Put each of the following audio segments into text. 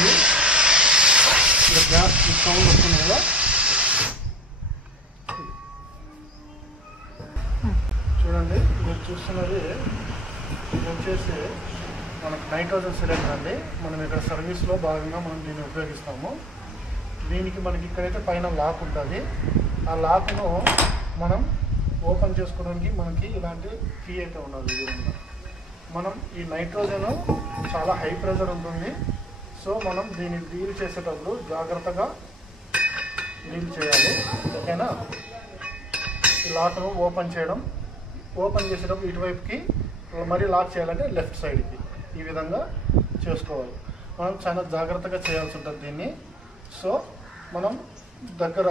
చూడండి ఇలా gas sound వస్తుంది కదా, చూడండి మీరు చూస్తున్నది ఇది వచ్చేసి మనకు నైట్రోజన్ సిలిండర్ అండి. మనం ఇక్కడ సర్వీస్లో భాగంగా మనం దీన్ని ఉపయోగిస్తాము. దీనికి మనకి ఇక్కడైతే పైన లాక్ ఉంటుంది. ఆ లాక్ను మనం ఓపెన్ చేసుకోవడానికి మనకి ఇలాంటి కీ అయితే ఉన్నది. మనం ఈ నైట్రోజన్ చాలా హై ప్రెషర్ ఉంటుంది. సో మనం దీన్ని డీల్ చేసేటప్పుడు జాగ్రత్తగా డీల్ చేయాలి. ఓకేనా? ఈ లాక్ను ఓపెన్ చేసేటప్పుడు ఇటువైపుకి మరీ లాక్ చేయాలంటే లెఫ్ట్ సైడ్కి ఈ విధంగా చేసుకోవాలి. మనం చాలా జాగ్రత్తగా చేయాల్సి ఉంటుంది దీన్ని. సో మనం దగ్గర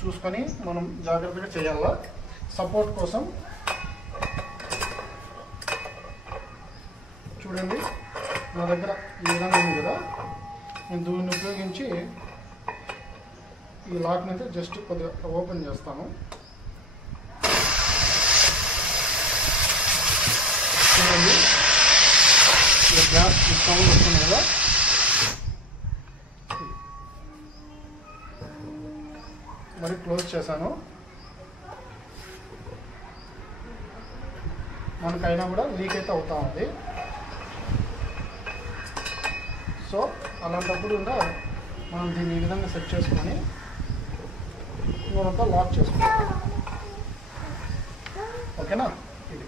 చూసుకొని మనం జాగ్రత్తగా చేయాలా. సపోర్ట్ కోసం చూడండి నా దగ్గర ఈ విధంగా ఉంది కదా, నేను దీన్ని ఉపయోగించి ఈ లాక్ నుంచి జస్ట్ కొద్దిగా ఓపెన్ చేస్తాను. చూడండి ఇలా గ్యాస్ సౌండ్ వస్తుంది కదా, మరి క్లోజ్ చేశాను. మనకైనా కూడా లీక్ అయితే అవుతా ఉంది. సో అలాంటప్పుడు కూడా మనం దీన్ని ఈ విధంగా సెట్ చేసుకొని ఇంకొంత లాక్ చేసుకోవాలి. ఓకేనా? ఇది